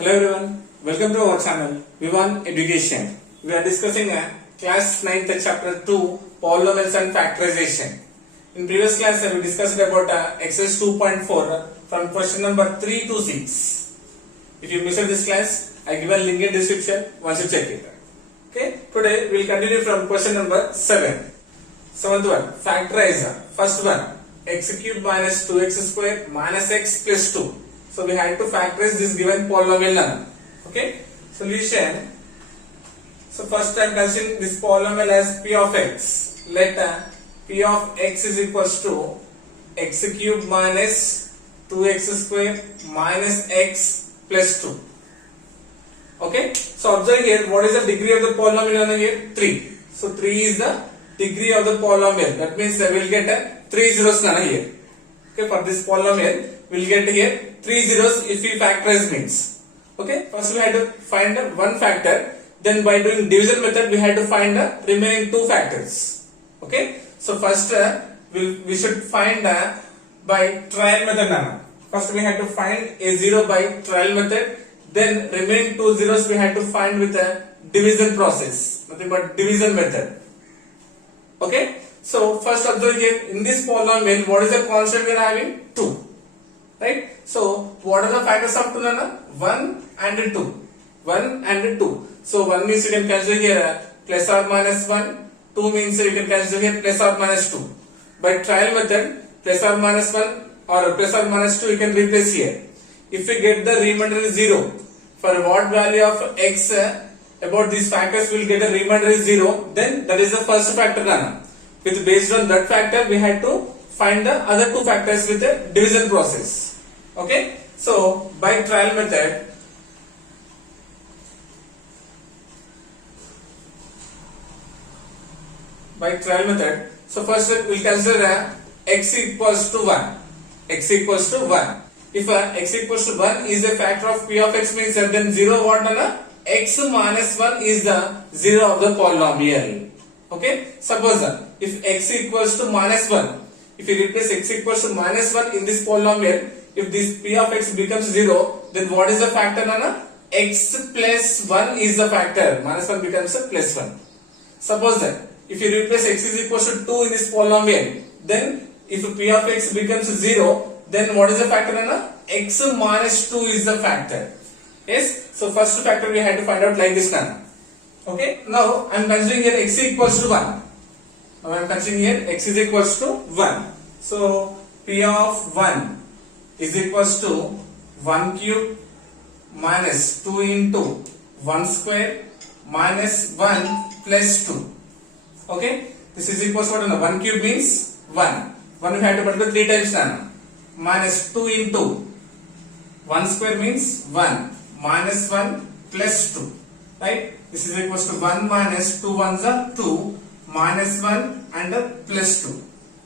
Hello everyone, welcome to our channel VIVAN Education. We are discussing class 9th chapter 2 Polynomials and Factorization. In previous class we discussed about exercise 2.4 from question number 3 to 6. If you missed this class, I give a link in description once you check it. Okay, today we will continue from question number 7. Seventh one, factorize. First one, x cube minus 2x square minus x plus 2. So we had to factorize this given polynomial. Okay, solution. So first I am considering this polynomial as p of x. Let p of x is equals to x cube minus 2x square minus x plus 2. Okay, so observe here, what is the degree of the polynomial here? 3. So 3 is the degree of the polynomial. That means we will get 3 zeros here. Okay, for this polynomial we will get here 3 zeros if we factorize means. Okay, first we had to find one factor, then by doing division method we had to find the remaining two factors. Okay, so first we should find by trial method. First we had to find a zero by trial method, then remaining two zeros we had to find with a division process, nothing but division method. Okay, so first observe here, in this polynomial what is the constant we are having? 2. Right? So what are the factors of 2? 1 and 2. 1 and 2. So 1 means you can consider here plus or minus 1. 2 means you can consider here plus or minus 2. By trial method, plus or minus 1 or plus or minus 2 you can replace here. If we get the remainder is 0, for what value of x about these factors we will get a remainder is 0, then that is the first factor. With based on that factor we had to find the other two factors with the division process. Okay, so by trial method, so first we will consider x equals to 1. X equals to 1. If x equals to 1 is a factor of p of x means then 0 what? X minus 1 is the 0 of the polynomial. Okay, suppose if x equals to minus 1, if you replace x equals to minus 1 in this polynomial, if this p of x becomes 0, then what is the factor? X plus 1 is the factor. Minus 1 becomes a plus 1. Suppose that if you replace x is equals to 2 in this polynomial, then if p of x becomes 0, then what is the factor? X minus 2 is the factor. Yes, so first factor we had to find out like this. Okay, now I am considering here x equals to 1. Now I am considering here x is equals to 1. So p of 1 is equals to 1 cube minus 2 into 1 square minus 1 plus 2. Okay, this is equals to what? 1 cube means 1. 1 we have to multiply 3 times. Minus 2 into 1 square means 1 minus 1 plus 2. Right? This is equals to 1 minus 2 ones are 2 minus 1 and plus 2.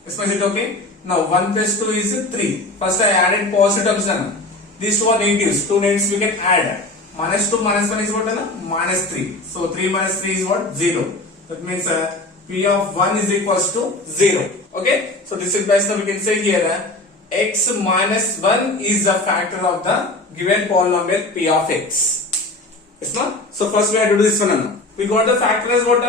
Is it okay? Now 1 plus 2 is 3. First I added positive terms. These two are negatives. 2 negatives we can add. Minus 2 minus 1 is what? Minus 3. So 3 minus 3 is what? 0. That means p of 1 is equals to 0. Okay? So this is best. Now we can say here x minus 1 is the factor of the given polynomial p of x. Yes, no? So first we have to do this one. We got the factor as what?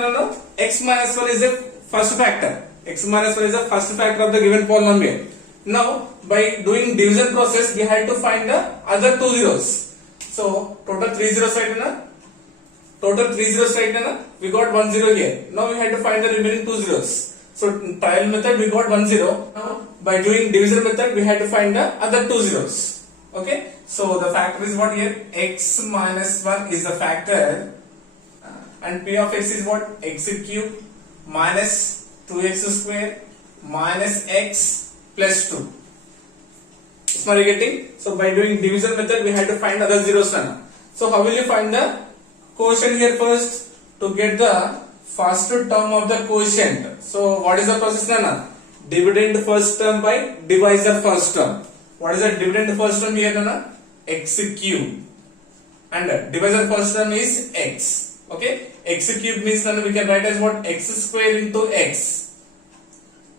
X minus 1 is the first factor. X minus 1 is the first factor of the given polynomial. Now by doing division process we had to find the other two zeros. So total 3 zeros right now. Total 3 zeros right now. We got 1 0 here. Now we had to find the remaining 2 zeros. So in trial method we got 1 0. Now by doing division method we had to find the other 2 zeros. Okay. So the factor is what here? X minus 1 is the factor. And p of x is what? X cube minus 2x square minus x plus 2. Is my getting? So by doing division method we had to find other zeros. So how will you find the quotient here first? To get the first term of the quotient. So what is the process? Dividend first term by divisor first term. What is the dividend first term here? X cube. And divisor first term is x. Okay, x cube means then we can write as what? X square into x.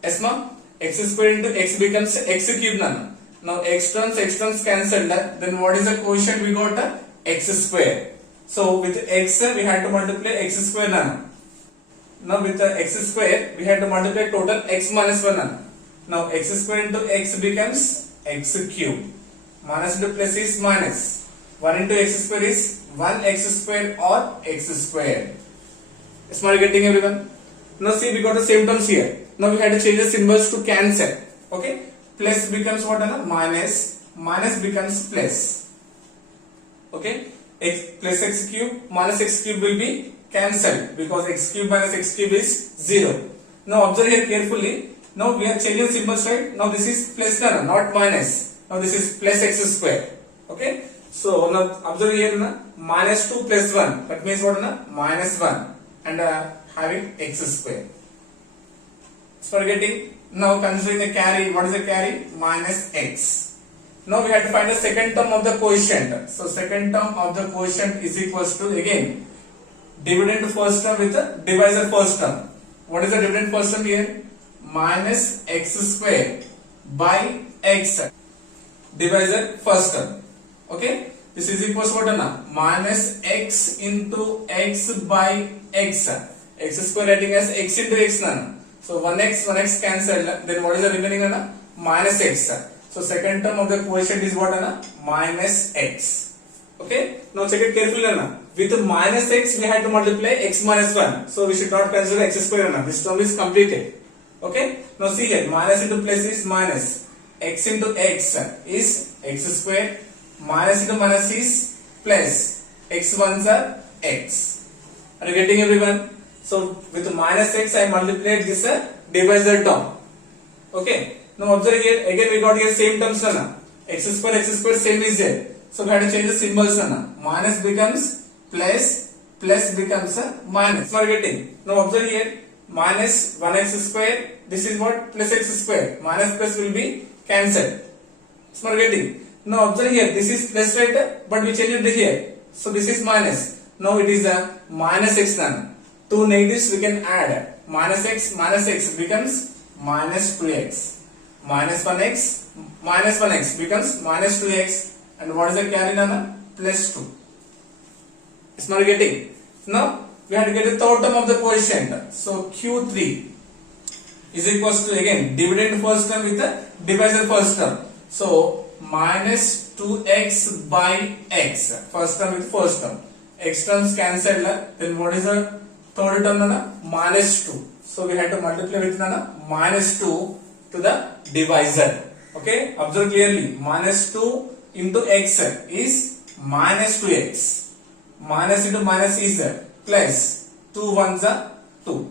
Yes, no? X square into x becomes x cube. Now x terms cancelled. Then what is the quotient we got? x square. So with x we had to multiply x square nana. Now with the x square we had to multiply total x minus 1 nana. Now x square into x becomes x cube. Minus into plus is minus. 1 into x square is 1x square or x square. Is my getting everyone? Now see, we got the same terms here. Now we had to change the symbols to cancel. Okay? Plus becomes what? Minus. Minus becomes plus. Okay? X plus x cube minus x cube will be cancelled because x cube minus x cube is 0. Now observe here carefully. Now we are changing symbols, right? Now this is plus not minus. Now this is plus x square. Okay? So now observe here minus 2 plus 1. That means what? Minus 1 and having x square. So getting now considering the carry. What is the carry? Minus x. Now we have to find the second term of the quotient. So second term of the quotient is equals to again dividend first term with the divisor first term. What is the dividend first term here? Minus x square by x. Divisor first term. Okay, this is equals to what? Minus x into x by x. X square writing as x into x nana. So 1x cancelled. Then what is the remaining nana? Minus x. So second term of the quotient is what nana? Minus x. Okay. Now check it carefully nana. With minus x we had to multiply x minus 1. So we should not consider x square nana. This term is completed. Okay. Now see here, minus into plus is minus. X into x is x square. Minus into minus is plus. X ones are x. Are you getting everyone? So with minus x I multiplied this divisor term. Okay. Now observe here, again we got here same terms nana. X square same is there. So we have to change the symbols nana. Minus becomes plus, plus becomes minus. So we are getting. Now observe here, minus 1x square. This is what? Plus x square. Minus plus will be cancelled. So we are getting. Now observe here, this is plus right, but we change it here. So this is minus. Now it is a minus x nana. Two negatives we can add. Minus x becomes minus 2x. Minus 1x becomes minus 2x. And what is the carry nana? Plus 2. Is not getting. Now we have to get the third term of the quotient. So Q3 is equals to again dividend first term with the divisor first term. So minus 2x by x. First term with first term. X terms cancelled. Then what is the third term nana? Minus 2. So we have to multiply with nana minus 2 to the divisor. Okay, observe clearly. Minus 2 into x is minus 2x. Minus into minus is plus. 2 ones are 2.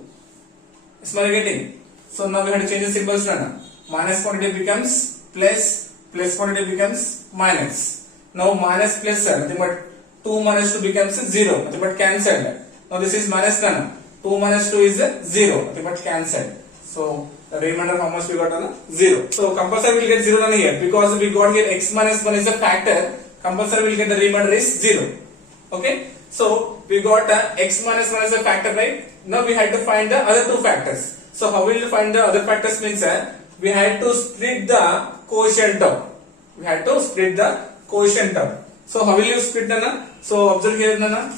Is my getting? So now we have to change the symbols nana. Minus quantity becomes plus. Plus quantity becomes minus. Now minus plus nothing but 2 minus 2 becomes 0. Nothing but cancelled. Now this is minus nana. 2 minus 2 is 0. Nothing but cancelled. So the remainder how much we got on 0. So compulsory will get 0 on here because we got here x minus 1 is a factor. Compulsory will get the remainder is 0. Okay. So we got x minus 1 is a factor, right? Now we had to find the other two factors. So how will you find the other factors means we had to split the quotient term. We had to split the quotient term. So how will you split nana? So observe here nana.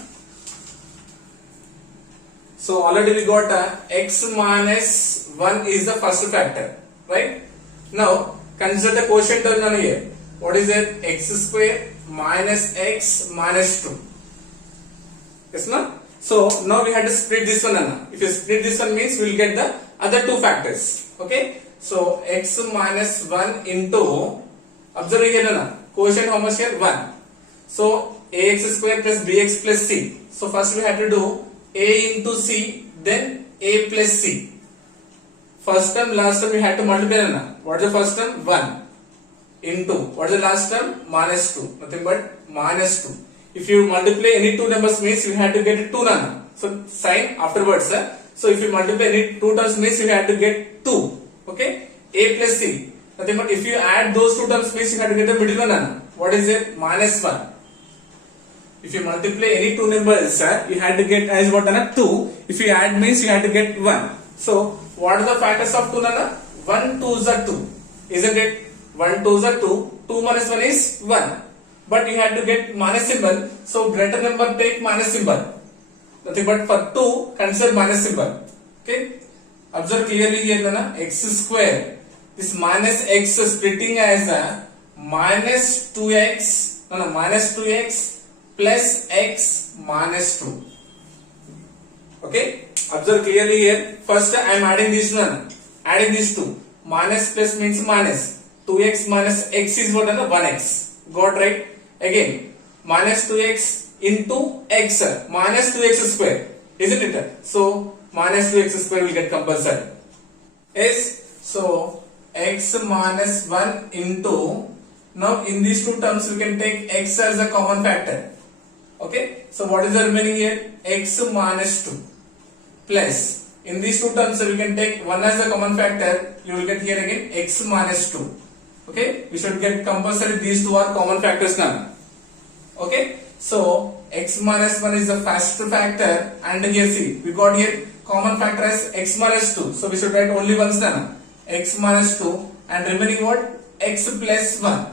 So already we got x minus 1 is the first factor, right? Now consider the quotient term nana here. What is it? X square minus x minus 2. Yes, no? So now we had to split this one nana. If you split this one means we will get the other two factors. Okay? So x minus 1 into, observe here nana, quotient how much here? 1. So ax square plus bx plus c. So first we have to do a into c, then a plus c. First term, last term we had to multiply nana. What is the first term? 1 into, what is the last term? Minus 2. Nothing but minus 2. If you multiply any two numbers means you have to get 2 nana. So sign afterwards. So if you multiply any two terms means you have to get 2. Okay? A plus c. Nothing but if you add those two terms means you have to get the middle one nana. What is it? Minus 1. If you multiply any two numbers, you have to get as what nana? 2. If you add means you have to get 1. So what are the factors of 2 nana? 1 2s are 2. Isn't it? 1 2s are 2. 2 minus 1 is 1. but you had to get minus symbol. So greater number take minus symbol. Nothing but for 2 consider minus symbol. Okay. Observe clearly here na x square. This minus x splitting as a minus 2x. No, minus 2x plus x minus 2. Okay. Observe clearly here. First I am adding this one. Adding these two. Minus plus means minus. 2x minus x is what? 1x. Got right? Again. Minus 2x into x. Minus 2x square. Isn't it? So minus 2x square will get compulsory. Yes. So x minus 1 into. Now in these two terms we can take x as a common factor. Okay. So what is the remaining here? X minus 2 plus. In these two terms we can take 1 as a common factor. You will get here again x minus 2. Okay. We should get compulsory these two are common factors now. Okay. So x minus 1 is the first factor, and here see we got here common factor as x minus 2. So we should write only once now. X minus 2 and remaining what? X plus 1.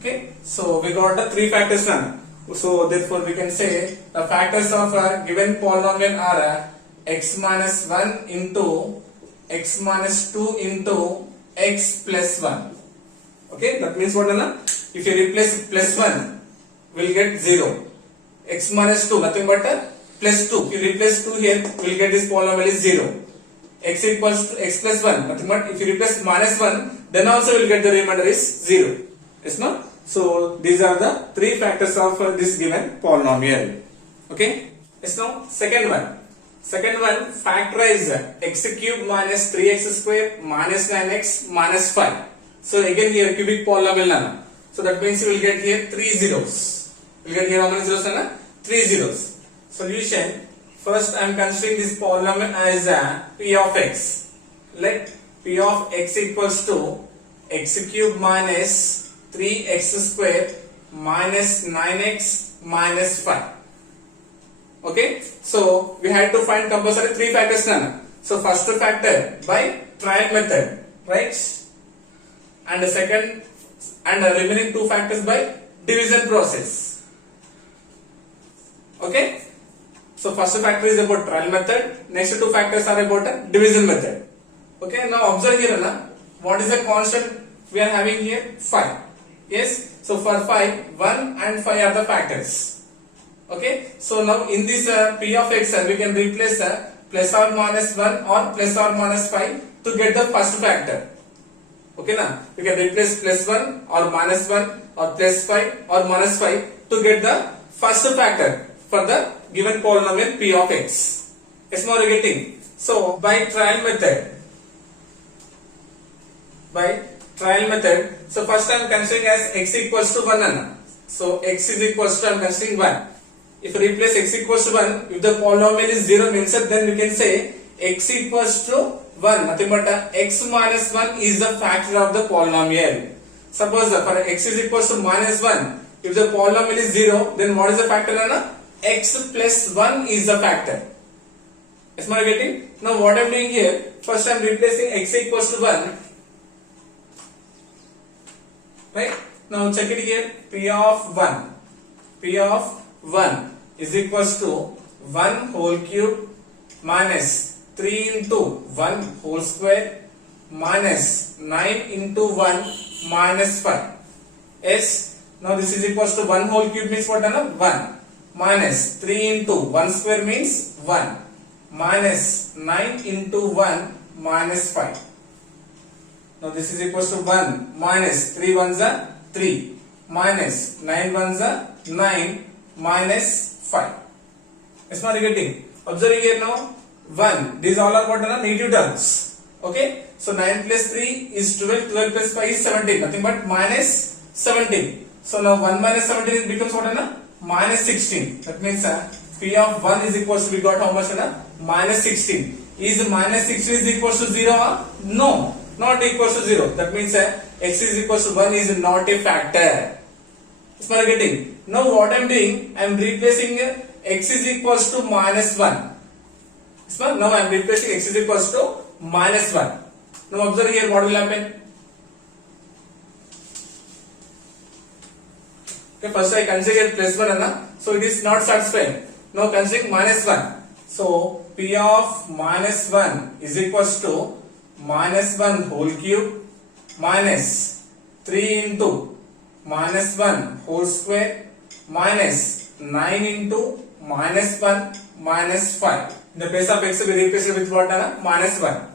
Okay. So we got the 3 factors now. So therefore we can say the factors of a given polynomial are x minus 1 into x minus 2 into x plus 1. Okay. That means what? If you replace plus 1, we'll get 0. X minus 2, nothing but plus 2. If you replace 2 here, we'll get this polynomial is 0. X equals to x plus 1, nothing but if you replace minus 1, then also we'll get the remainder is 0. Yes, no? So these are the 3 factors of this given polynomial. Okay? Yes, no? Second one. Second one, factorize x cube minus 3x square minus 9x minus 5. So again here cubic polynomial nana. So that means you will get here 3 zeros. You will get here how many zeros nana? 3 zeros. Solution. First I am considering this polynomial as p of x. Let p of x equals to x cube minus 3x square minus 9x minus 5. Okay. So we had to find compulsory 3 factors now. So first factor by trial method, right? And the second and the remaining 2 factors by division process. Okay. So first factor is about trial method. Next 2 factors are about division method. Okay. Now observe here na, what is the constant we are having here? 5. Yes. So for 5, 1 and 5 are the factors. Okay. So now in this p of x we can replace plus or minus 1 or plus or minus 5 to get the first factor. Okay na? We can replace plus 1 or minus 1 or plus 5 or minus 5 to get the first factor for the given polynomial p of x. Yes, now we are getting. So by trial method. So first I am considering as x equals to 1. So x is equals to I am considering 1. If you replace x equals to 1, if the polynomial is 0 means then we can say x equals to 1. Nothing but x minus 1 is the factor of the polynomial. Suppose for x is equals to minus 1, if the polynomial is 0, then what is the factor? X plus 1 is the factor. Is my getting? Now what I am doing here, first I am replacing x equals to 1. Right? Now check it here, p of 1 is equals to 1 whole cube minus 3 into 1 whole square minus 9 into 1 minus 5. Yes. Now this is equals to 1 whole cube means what? 1 minus 3 into 1 square means 1 minus 9 into 1 minus 5. Now this is equals to 1 minus 3 ones are 3 minus 9 ones are 9 minus 5. It's not getting. Observe here now 1. These all are what? Negative terms. Okay. So 9 plus 3 is 12. 12 plus 5 is 17. Nothing but minus 17. So now 1 minus 17 becomes what? Minus 16. That means p of 1 is equals to, we got how much? Minus 16. Is minus 16 is equals to 0? No. Not equals to 0. That means x is equals to 1 is not a factor. It's not getting. Now what I am doing? I am replacing x is equals to minus 1. Now I am replacing x is equals to minus 1. Now observe here what will happen. Okay, first I consider plus 1 Anna. So it is not satisfying. Now considering minus 1. So P of minus 1 is equals to minus 1 whole cube minus 3 into minus 1 whole square minus 9 into minus 1 minus 5. In the place of x we replace it with what Anna? Minus 1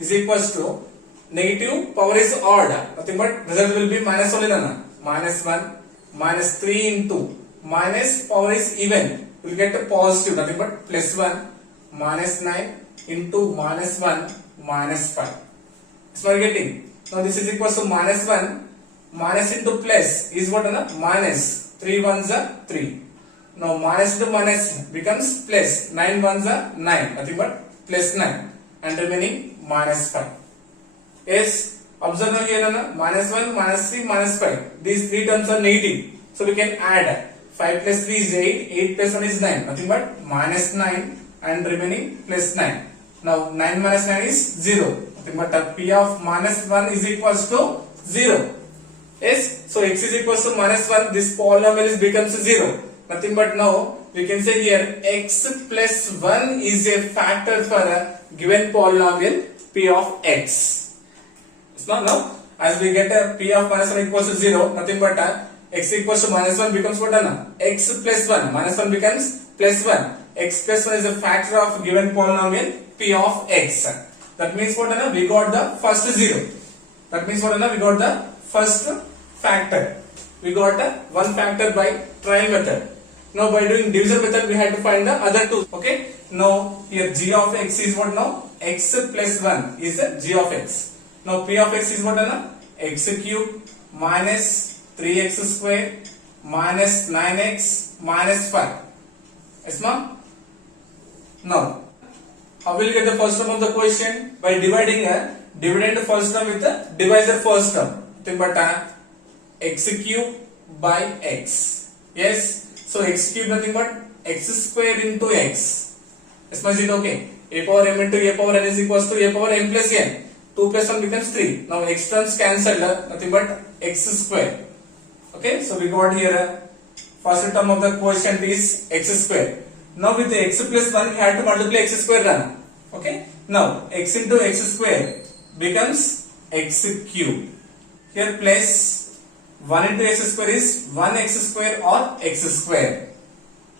is equals to negative power is odd. Nothing but result will be minus only Anna. Minus 1 minus 3 into minus power is even. We will get a positive, nothing but plus 1 minus 9 into minus 1 minus 5. So we are getting. Now this is equals to minus 1 minus into plus is what Anna? Minus 3 ones are 3. Now minus to minus becomes plus 9 ones are 9, nothing but plus 9 and remaining minus 5. Yes, observe now here Anna, minus 1, minus 3, minus 5. These three terms are negative. So we can add 5 plus 3 is 8, 8 plus 1 is 9, nothing but minus 9 and remaining plus 9. Now 9 minus 9 is 0, nothing but P of minus 1 is equals to 0. Yes, so x is equals to minus 1, this polynomial becomes 0. Nothing but now we can say here x plus 1 is a factor for a given polynomial P of x. So now as we get a P of minus 1 equals to 0, nothing but x equals to minus 1 becomes what Anna? X plus 1, minus 1 becomes plus 1. X plus 1 is a factor of given polynomial P of x. That means what Anna? We got the first 0. That means what Anna? We got the first factor. We got one factor by trial method. Now by doing division method we had to find the other two. Okay. Now here g of x is what now? X plus 1 is g of x. Now P of x is what Anna? X cube minus 3x square minus 9x minus 5. Yes ma'am? Now how will you get the first term of the question? By dividing a dividend first term with the divisor first term. Nothing but x cube by x. Yes. So x cube nothing but x square into x. Yes, is it okay? A power m into a power n is equals to a power m plus n. 2 plus 1 becomes 3. Now x terms cancelled, nothing but x square. Okay, so we got here first term of the quotient is x square. Now with the x plus 1 we had to multiply x square run. Okay, now x into x square becomes x cube. Here plus 1 into x square is 1x square or x square.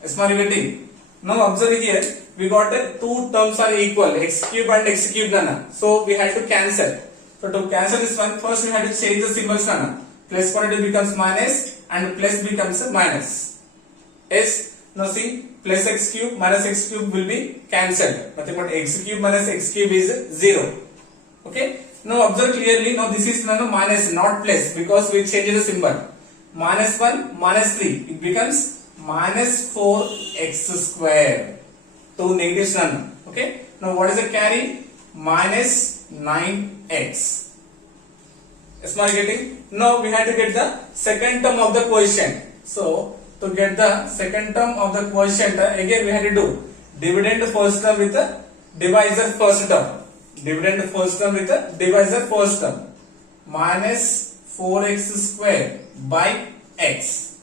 Is my getting? Now observe here, we got two terms are equal, x cube and x cube Nana. So we had to cancel. So to cancel this one, first we had to change the symbols Nana. Plus quantity becomes minus and plus becomes minus. Yes. Now see, plus x cube minus x cube will be cancelled. Nothing but x cube minus x cube is 0. Okay. Now observe clearly, now this is minus not plus because we changed the symbol. Minus 1 minus 3, it becomes minus 4x square. Two negatives none. Okay. Now what is the carry? Minus 9x. Is my getting? Now we had to get the second term of the quotient. So to get the second term of the quotient, again we had to do dividend first term with the divisor first term. Dividend first term with the divisor first term. Minus 4x square by x.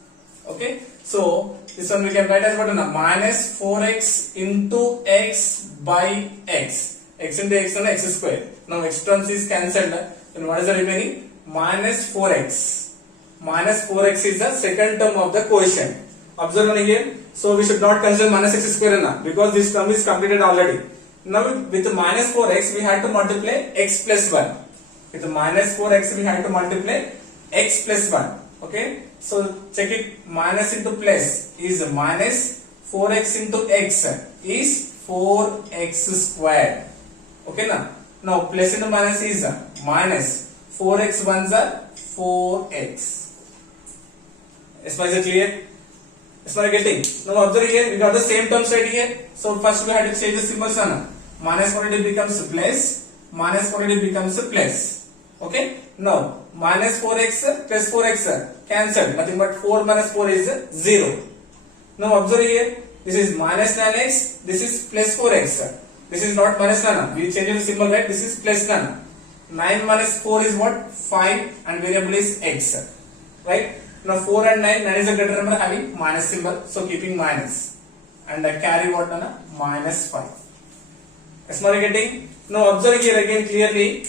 Okay. So this one we can write as what? Minus 4x into x by x. X into x and x square. Now x terms is cancelled. Then what is the remaining? Minus 4x. Minus 4x is the second term of the quotient. Observe on here. So we should not consider minus x square now because this term is completed already. Now with minus 4x we had to multiply x plus 1. With minus 4x we had to multiply x plus 1. Okay. So check it. Minus into plus is minus 4x into x is 4x square. Okay now. Now plus into minus is minus 4x ones are 4x. Is it clear? Is it getting? Now observe here, we got the same terms right here. So first we had to change the symbols. Minus quantity becomes plus, minus quantity becomes plus. Okay. Now minus 4x plus 4x cancelled. Nothing but 4 minus 4 is 0. Now observe here, this is minus 9x, this is plus 4x. This is not minus 9. We change the symbol, right? This is plus 9. 9 minus 4 is what? 5 and variable is x. Right? Now 4 and 9 is a greater number having minus symbol, so keeping minus, and carry what na minus 5. Yes, are you getting? Now observe here again clearly.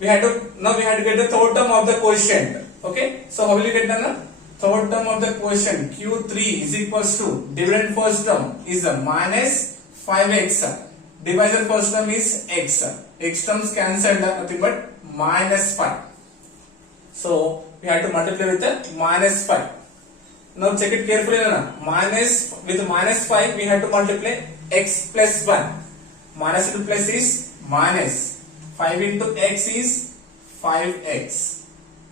We had to get the third term of the quotient. Okay, so how will you get the third term of the quotient? Q3 is equals to dividend first term is a minus 5x. Divisor first term is x. X terms cancelled, nothing but minus 5. So we have to multiply with the minus 5. Now check it carefully. With minus 5 we have to multiply x plus 1. Minus into plus is minus. 5 into x is 5x.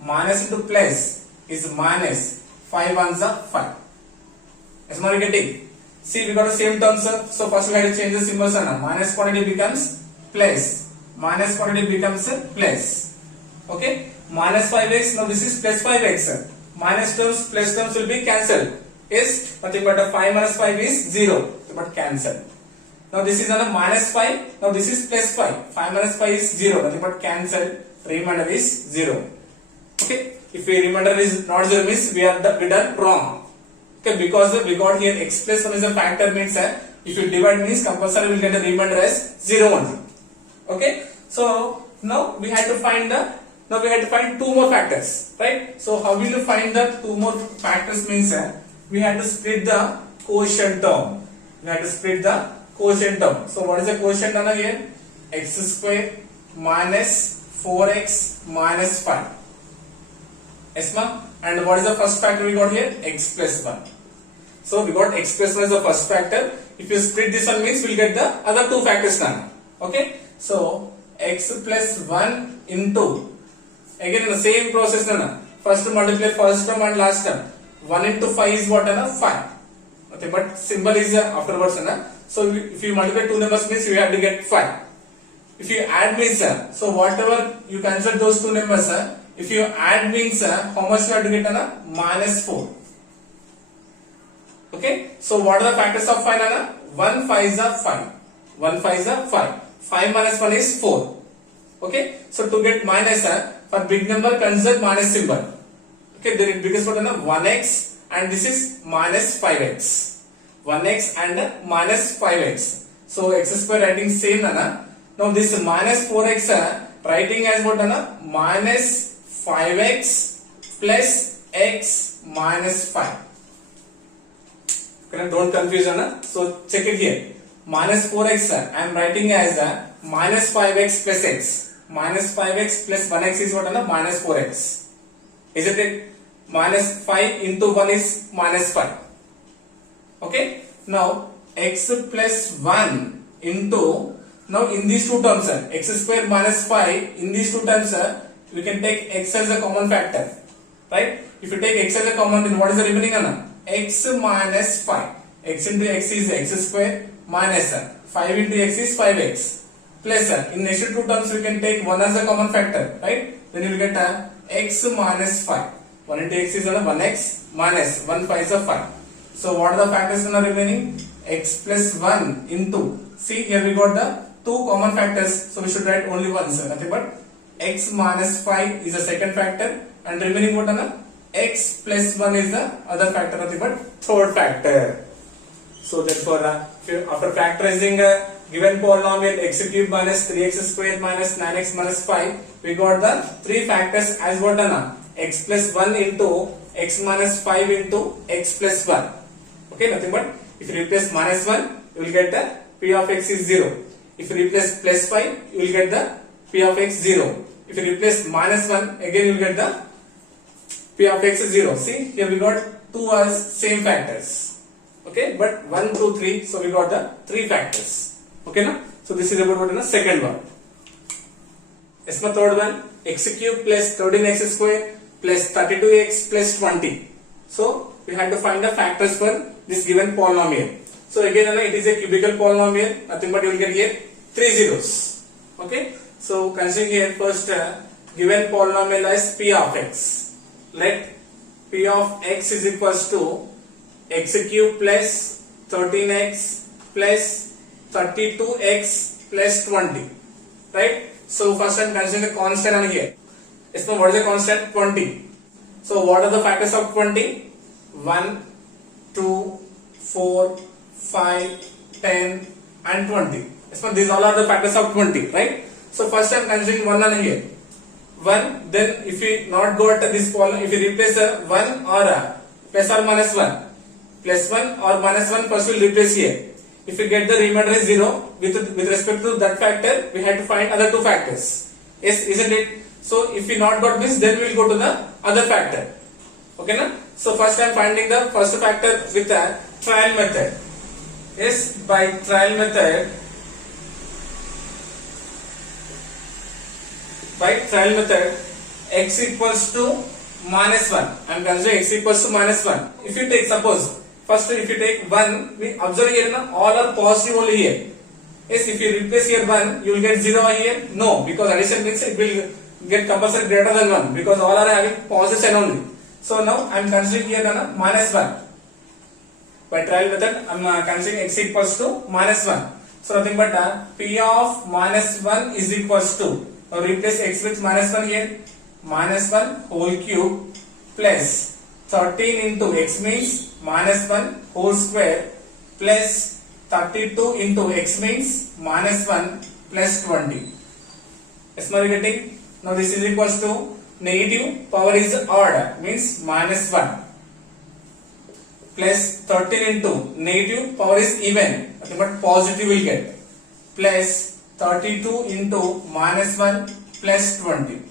Minus into plus is minus. 5 ones are 5. Is what you getting? See, we got the same terms. So first we have to change the symbols. Minus quantity becomes plus. Minus quantity becomes plus. Okay. Minus 5x. Now this is plus 5x. Minus terms, plus terms will be cancelled. Is nothing but 5 minus 5 is 0. But cancel. Now this is minus 5. Now this is plus 5. 5 minus 5 is 0. Nothing but cancel. Remainder is 0. Okay. If the remainder is not 0 means we done wrong. Okay. Because we got here x plus 1 is a factor means if you divide means compulsory we will get the remainder as 0 only. Okay. So now we have to find two more factors, right? So how will you find the two more factors means we have to split the quotient term. So what is the quotient term here? X square minus 4x minus 5. Yes, ma'am. And what is the first factor we got here? X plus 1. So we got x plus 1 is the first factor. If you split this one means we will get the other two factors now. Okay. So x plus 1 into, again in the same process first multiply first term and last term. 1 into 5 is what? 5. Okay, but symbol is afterwards. So if you multiply two numbers means you have to get 5. If you add means so whatever you cancel those two numbers, if you add means how much you have to get? Minus 4. Okay, so what are the factors of 5? 1 5 is 5. 1 5 is 5. 5 minus 1 is 4. Okay, so to get minus for big number consider minus symbol. Okay, then it becomes what? 1x and this is minus 5x. 1x and minus 5x. So x square writing same Now this minus 4x writing as what? Minus 5x plus x minus 5. Okay, don't confuse. So check it here. Minus 4x I am writing as minus 5x plus x. Minus 5x plus 1x is what? Minus 4x. Isn't it? Minus 5 into 1 is minus 5. Okay. Now x plus 1 into, now in these two terms x square minus 5, in these two terms we can take x as a common factor, right? If you take x as a common, then what is the remaining? X minus 5. X into x is x square minus 5 into x is 5x plus in next two terms we can take 1 as a common factor, right? Then you will get x minus 5. 1 into x is 1x minus 1 5 is 5. So what are the factors remaining? X plus 1 into, see here we got the two common factors, so we should write only one, nothing but x minus 5 is the second factor and remaining what? X plus 1 is the other factor, nothing but third factor. So therefore after factorizing given polynomial x cube minus 3x square minus 9x minus 5, we got the three factors as what? X plus 1 into x minus 5 into x plus 1. Okay, nothing but if you replace minus 1 you will get the p of x is 0. If you replace plus 5 you will get the p of x 0. If you replace minus 1 again you will get the p of x is 0. See here we got two as same factors. Okay, but 1 2 3, so we got the three factors. Okay, na? So this is about what in the second one. Yes, my third one, x cube plus 13x square plus 32x plus 20. So we have to find the factors for this given polynomial. So again it is a cubical polynomial, nothing but you will get here 3 zeros. Okay, so considering here first given polynomial as p of x. Let p of x is equals to x cube plus 13x plus 32x plus 20, right? So first I am considering the constant on here. Yes, now what is the constant? 20. So what are the factors of 20? 1, 2, 4, 5, 10 and 20. So these all are the factors of 20, right? So first I am considering 1 on here. 1, then if we not got this polynomial, if we replace a 1 or a plus or minus 1, plus 1 or minus 1 first will replace here. If we get the remainder is 0, with respect to that factor, we have to find other two factors. Yes, isn't it? So if we not got this, then we will go to the other factor. Okay, na? So first I am finding the first factor with a trial method. Yes, by trial method, x equals to minus 1. I am considering x equals to minus 1. If you take, suppose, first if you take 1, we observe here na, all are positive only here. Yes, if you replace here 1, you will get 0 here. No, because addition means it will get compulsory greater than 1, because all are having positive sign only. So now I am considering here na, minus 1. By trial method, I am considering x equals to minus 1. So nothing but p of minus 1 is equals to, now replace x with minus 1 here, minus 1 whole cube plus 13 into x means minus 1 whole square plus 32 into x means minus 1 plus 20. Yes, are you getting? Now this is equals to negative power is odd, means minus 1 plus 13 into negative power is even, nothing but positive will get, plus 32 into minus 1 plus 20.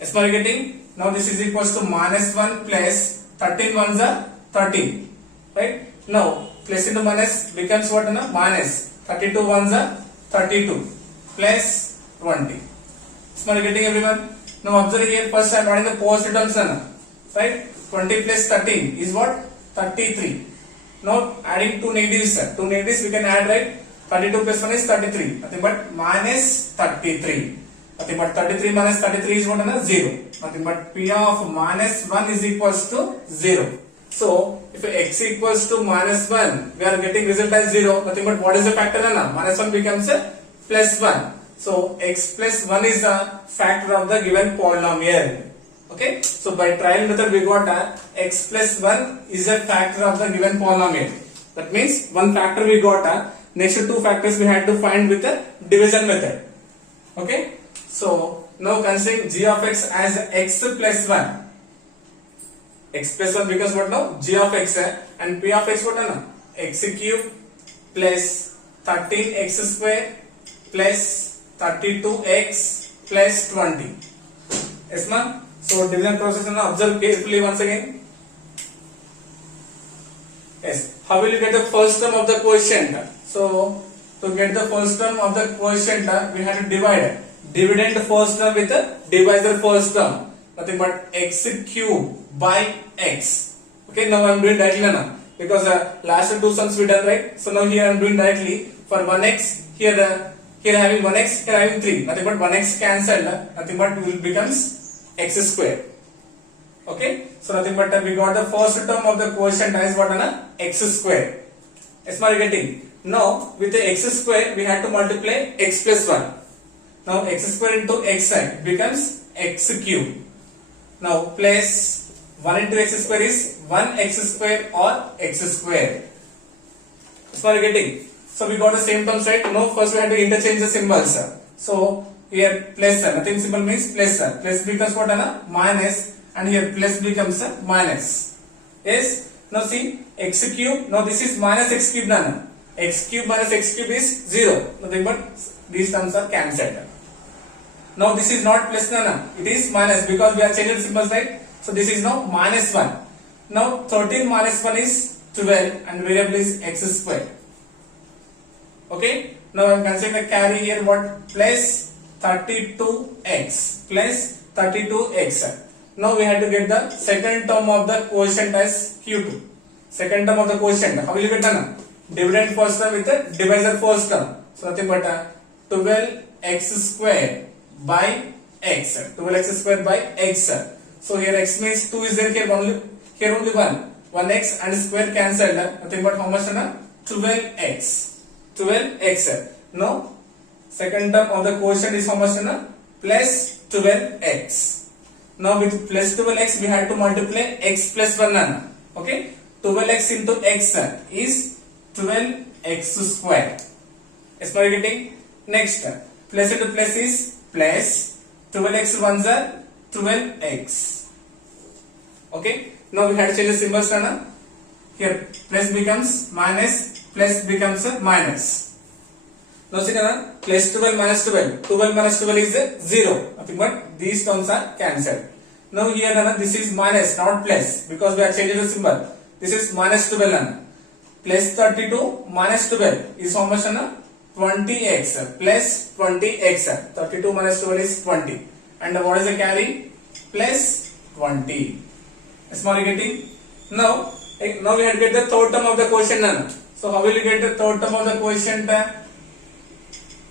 Yes, are you getting? Now this is equals to minus 1 plus 13 ones are 13, right? Now plus into minus becomes what? Minus 32 ones are 32 plus 20. Yes, are you getting, everyone? Now observe here, first I am adding the positive terms, right? 20 plus 13 is what? 33. Now adding two negatives, we can add, right? 32 plus 1 is 33, nothing but minus 33. Nothing but 33 minus 33 is what? 0. Nothing but p of minus 1 is equals to 0. So if x equals to minus 1, we are getting result as 0. Nothing but what is the factor? Minus 1 becomes a plus 1. So x plus 1 is the factor of the given polynomial. Okay. So by trial method we got x plus 1 is a factor of the given polynomial. That means one factor we got. Next two factors we had to find with the division method. Okay. So now considering g of x as x plus 1. X plus 1 becomes what now? G of x, and p of x what now? X cube plus 13x square plus 32x plus 20. Yes, ma'am? So division process, observe carefully once again. Yes. How will you get the first term of the quotient? So to get the first term of the quotient, we have to divide. Dividend first term with the divisor first term. Nothing but x cube by x. Okay, now I am doing directly now, because last two sums we done, right? So now here I am doing directly for 1x. Here having 1x, here having 3. Nothing but 1x cancelled. Nothing but will becomes x square. Okay, so nothing but we got the first term of the quotient as what? X square. Yes, are you getting? Now with the x square we had to multiply x plus 1. Now x square into x becomes x cube. Now plus 1 into x square is 1x square or x square. That's what you are getting. So we got the same terms, right? Now first we have to interchange the symbols. So here plus, nothing symbol means plus. Plus becomes what? Minus, and here plus becomes minus. Yes. Now see x cube. Now this is minus x cube. X cube minus x cube is 0. Nothing but these terms are cancelled. Now this is not plus, it is minus, because we are changing the symbols, right? So this is now minus 1. Now 13 minus 1 is 12, and variable is x square. Okay. Now I am considering the carry here what? Plus 32x plus 32x. Now we have to get the second term of the quotient as q2. Second term of the quotient. How will you get done? Dividend first term with the divisor first term. So nothing but 12x square by x. 12x square by x. So here x means 2 is there, here only 1. 1x and square cancelled. Nothing but how much? 12x. 12x. Now second term of the quotient is how much? Plus 12x. Now with plus 12x we have to multiply x plus 1 nana. Okay, 12x into x is 12x square. Is my getting? Next, plus into plus is plus 12x ones are 12x. Okay, now we have to change the symbols nana. Here plus becomes minus, plus becomes minus. Now see nana, plus 12 minus 12. 12 minus 12 is 0. Nothing but these terms are cancelled. Now here nana, this is minus, not plus, because we are changing the symbol. This is minus 12 nana. Plus 32 minus 12 is how much nana? 20x plus 20x. 32 minus 12 is 20. And what is the carry? Plus 20. Small getting? Now we have to get the third term of the quotient nana. So how will you get the third term of the quotient?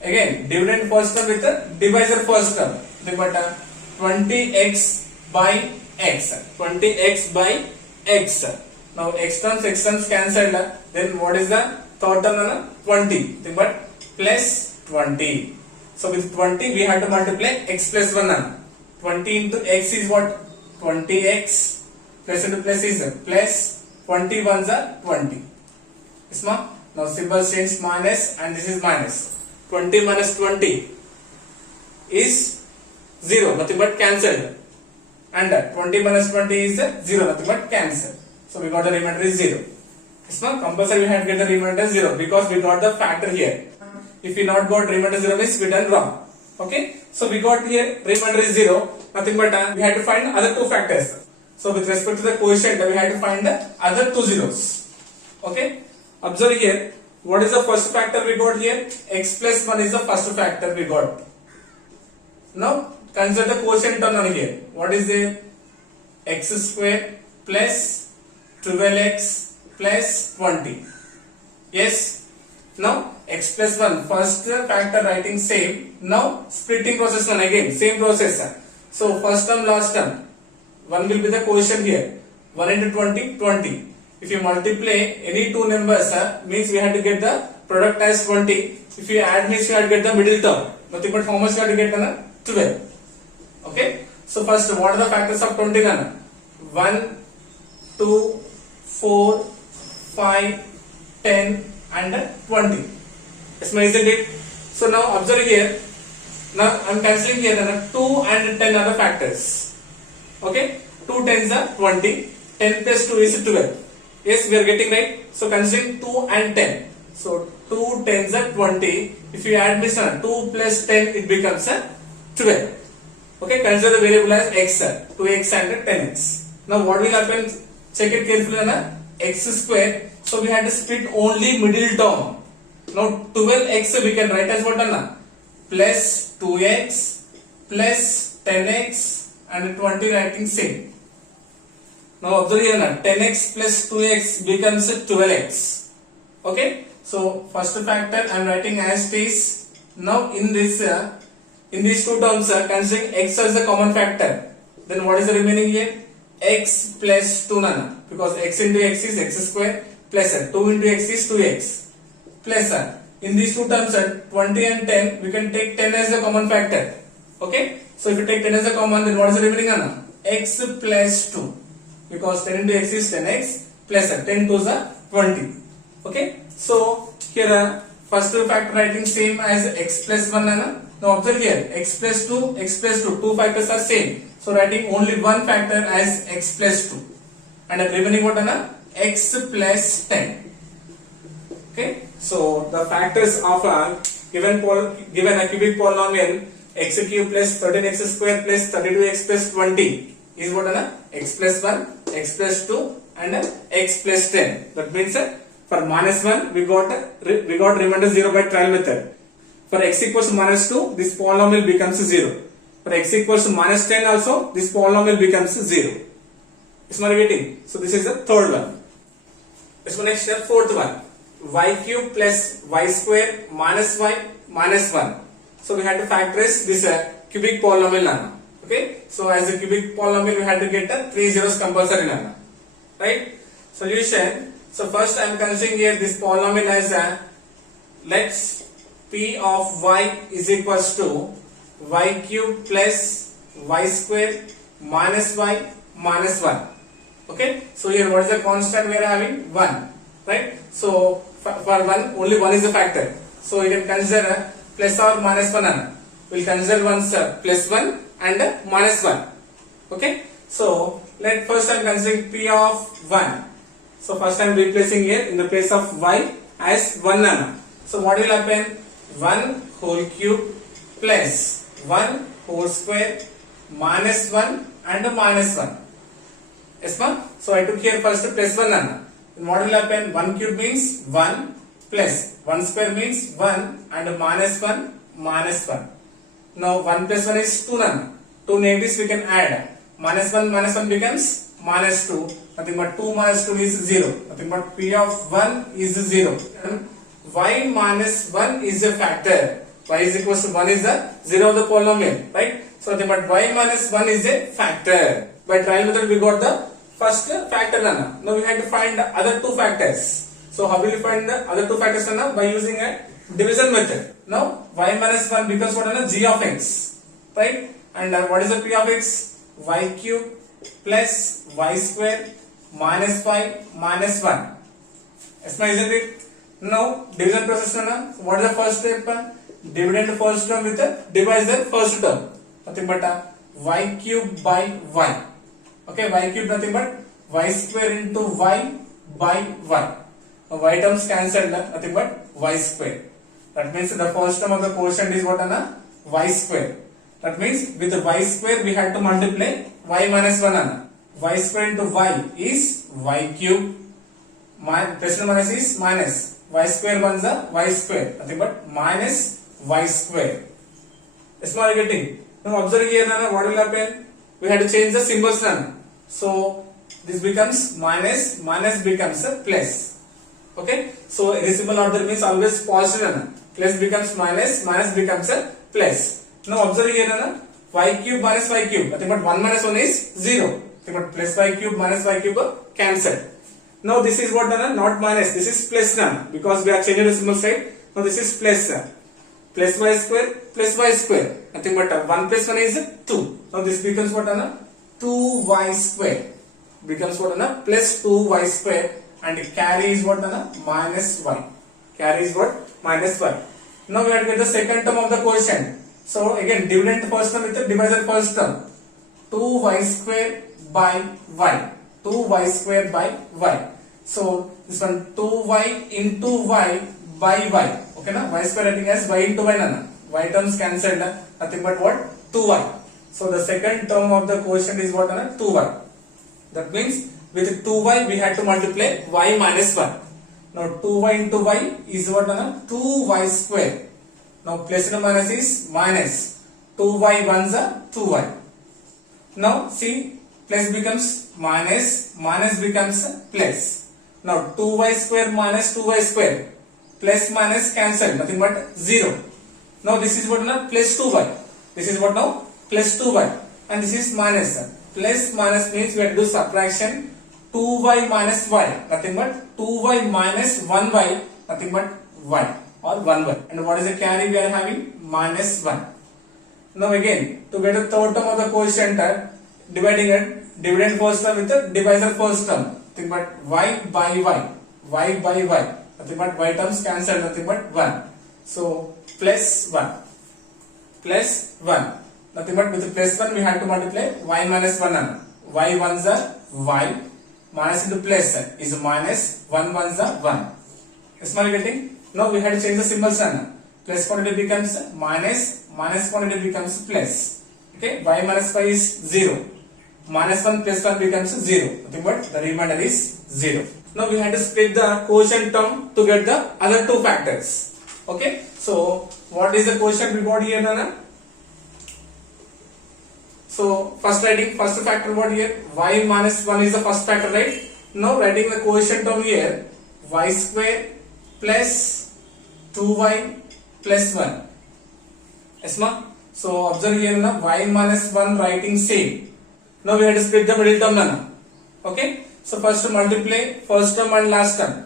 Again, dividend first term with the divisor first term. But 20x by x. 20x by x. Now x terms cancelled. Then what is the third term? 20. But plus 20. So with 20 we have to multiply x plus 1. 20 into x is what? 20x. Plus into plus is plus 20 ones are 20. Now symbol change minus and this is minus. 20 minus 20 is 0, nothing but cancelled. And 20 minus 20 is 0, nothing but cancelled. So we got the remainder is 0. Compulsory we have to get the remainder 0 because we got the factor here. If we not got remainder 0 means we done wrong. Okay, so we got here remainder is 0, nothing but we had to find other two factors. So with respect to the quotient we had to find the other two zeros. Okay, observe here. What is the first factor we got here? X plus 1 is the first factor we got. Now consider the quotient term on here. What is the x square plus 12x plus 20? Yes. Now x plus 1 first factor writing same. Now splitting process one again same process. So first term last term 1 will be the quotient here. 1 into 20 20. If you multiply any two numbers means we have to get the product as 20. If you add means you have to get the middle term. Nothing but how much you have to get? 12. Okay. So first what are the factors of 20? 1, 2, 4, 5, 10 and 20. Isn't it? So now observe here. Now I am considering here 2 and 10 are the factors. Okay. 2 tens are 20. 10 plus 2 is 12. Yes, we are getting right. So considering 2 and 10. So 2 tens are 20. If you add this 2 plus 10 it becomes 12. Okay, consider the variable as x, 2x and 10x. Now what will happen? Check it carefully. X square. So we had to split only middle term. Now 12x we can write as what? Plus 2x plus 10x and 20 writing same. Now observe here 10x plus 2x becomes 12x. Okay. So first factor I am writing as it is. Now in these two terms considering x as the common factor. Then what is the remaining here? X plus 2 nana. Because x into x is x square plus 2 into x is 2x. Plus in these two terms 20 and 10 we can take 10 as the common factor. Okay. So if you take 10 as the common then what is the remaining nana? X plus 2. Because 10 into x is 10x plus 10 to the 20. Okay. So here first factor writing same as x plus 1 nana. Now observe here x plus 2, two factors are same. So writing only one factor as x plus 2 and the remaining what nana? X plus 10. Okay. So the factors of a given a cubic polynomial x cube plus 13x square plus 32x plus 20 is what x plus 1, x plus 2 and x plus 10. That means for minus 1 we got remainder 0 by trial method. For x equals to minus 2 this polynomial becomes 0. For x equals to minus 10 also this polynomial becomes 0. Is my getting? So this is the third one. This one next step, fourth one. Y cube plus y square minus y minus 1. So we had to factorize this cubic polynomial nana. Okay. So as a cubic polynomial we had to get 3 zeros compulsory nana. Right. Solution. So first I am considering here this polynomial as let's p of y is equals to y cube plus y square minus y minus 1. Okay, so here what is the constant we are having? 1, right? So for 1, only 1 is the factor. So you can consider plus or minus 1. We'll consider once plus 1 and minus 1. Okay, so let first I am considering p of 1. So first I am replacing here in the place of y as 1. So what will happen? 1 whole cube plus 1 whole square minus 1 and minus 1. Yes, ma'am? So I took here first plus 1. Then what will happen? 1 cube means 1 plus 1 square means 1 and minus 1 minus 1. Now 1 plus 1 is 2. 2 negatives we can add. Minus 1 becomes minus 2. Nothing but 2 minus 2 is 0. Nothing but p of 1 is 0. And y minus 1 is a factor. Y is equals to 1 is the 0 of the polynomial, right? So nothing but y minus 1 is a factor. By trial method we got the first factor. Now we have to find the other two factors. So how will we find the other two factors? By using a division method. Now y minus 1 becomes what? G of x, right? And what is the p of x? Y cube plus y square minus y minus 1. Yes, isn't it? Now division process. What is the first step? Dividend first term with the divisor first term. Nothing but y cube by y. Okay, y cube nothing but y square into y by y. Now y terms cancelled, nothing but y square. That means the first term of the quotient is what? Y square. That means with the y square we had to multiply y minus 1. Y square into y is y cube. Plus and minus is minus. Y square ones are y square. Nothing but minus y square. Is my getting? Now observe here, what will happen? We had to change the symbols. So this becomes minus, minus becomes a plus. Okay? So irreducible order means always positive. Plus becomes minus, minus becomes a plus. Now observe here, y cube minus y cube. Nothing but 1 minus 1 is 0. Nothing but plus y cube minus y cube cancelled. Now this is what? Not minus. This is plus because we are changing the symbol side. Now this is plus. Plus y square plus y square. Nothing but 1 plus 1 is 2. Now this becomes what? 2y square. Becomes what? Plus 2y square. And carry is what? Minus y. Carry is what? Minus y. Now we have to get the second term of the quotient. So again dividend first term with the divisor first term. 2y square by y. 2y square by y. So this one 2y into y by y. Okay, na? Y square writing as y into y. Y terms cancelled. Nothing but what? 2y. So the second term of the quotient is what? 2y. That means with 2y we had to multiply y minus 1. Now 2y into y is what? 2y square. Now plus and minus is minus. 2y ones are 2y. Now see, plus becomes minus, minus becomes plus. Now 2y square minus 2y square. Plus minus cancel, nothing but 0. Now this is what? Plus 2y. This is what now? Plus 2y. And this is minus. Plus minus means we have to do subtraction. 2y minus y. Nothing but 2y minus 1y. Nothing but y. Or 1y. And what is the carry we are having? Minus 1. Now again, to get the third term of the quotient, dividing it, dividend first term with the divisor first term. Nothing but y by y. Y by y. Nothing but y terms cancelled. Nothing but 1. So plus 1. Plus 1. Nothing but with the plus 1 we have to multiply y minus 1. Y ones are y. Minus into plus is minus. 1 ones are 1. Is my getting? Now we have to change the symbols. Plus quantity becomes minus, minus quantity becomes plus. Okay, y minus y is 0. Minus 1 plus 1 becomes 0. Nothing but the remainder is 0. Now we have to split the quotient term to get the other two factors. Okay, so what is the quotient we got here, Nana? So first writing first factor what here? Y minus 1 is the first factor, right? Now writing the quotient term here, y square plus 2y plus 1. Yes, ma? So observe here, na, y minus 1 writing same. Now we have to split the middle term, na. Okay? So first multiply first term and last term.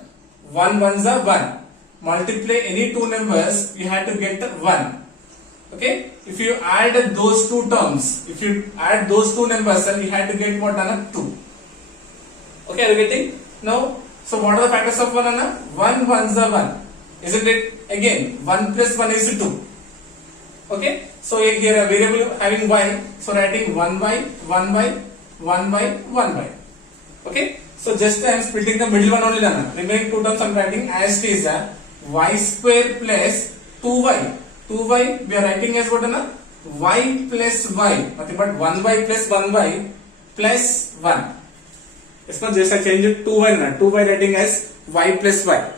1 ones are 1. Multiply any two numbers, we have to get 1. Okay, if you add those two terms, if you add those two numbers, then you had to get what, Anna? 2. Okay, are you getting? Now, so what are the factors of 1, Anna? 1 ones are 1. Isn't it? Again, 1 plus 1 is 2. Okay, so here a variable having y, so writing 1 by 1 by 1 by 1 by. Okay, so just I am splitting the middle one only, Anna. Remaining two terms I am writing as it is y square plus 2y. 2y we are writing as what, Anna? Y plus y. Nothing but 1y plus 1y plus 1. It's not just I change it 2y, Anna. 2y writing as y plus y.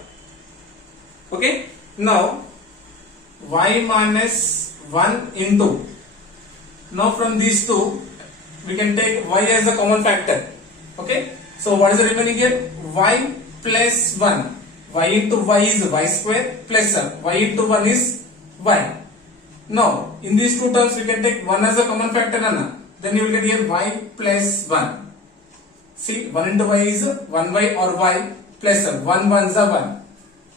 Okay, now y minus 1 into. Now from these two we can take y as a common factor. Okay, so what is the remaining here? Y plus 1. Y into y is y square plus y into 1 is y. Now in these two terms we can take 1 as a common factor, Anna. Then you will get here y plus 1. See, 1 into y is 1y or y plus 1 ones are 1.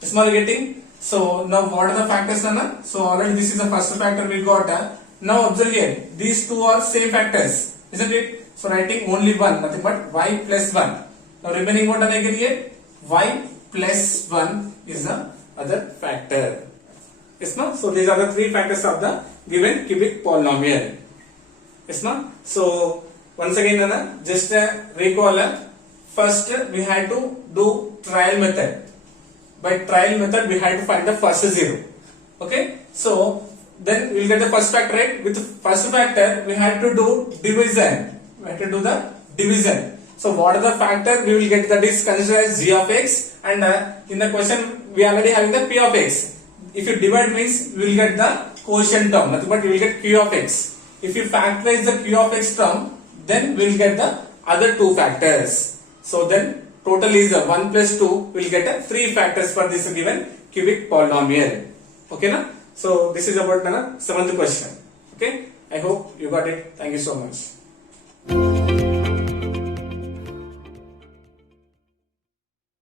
Is now getting? So now what are the factors, Anna? So already this is the first factor we got. Now observe here, these two are same factors, isn't it? So writing only 1, nothing but y plus 1. Now remaining what I get here? Y plus 1 is the other factor. Yes, no? So these are the three factors of the given cubic polynomial. Yes, no? So once again, Anna, just recall. First we had to do trial method. By trial method we had to find the first 0. Okay, so then we will get the first factor, right? With first factor we had to do division. We had to do the division. So what are the factor we will get? That is considered as g of x, and in the question we already having the p of x. If you divide means we will get the quotient term, nothing but we will get q of x. If you factorize the q of x term, then we will get the other two factors. So then total is 1 plus 2, we will get 3 factors for this given cubic polynomial. Okay, na? So this is about the 7th question. Okay, I hope you got it. Thank you so much.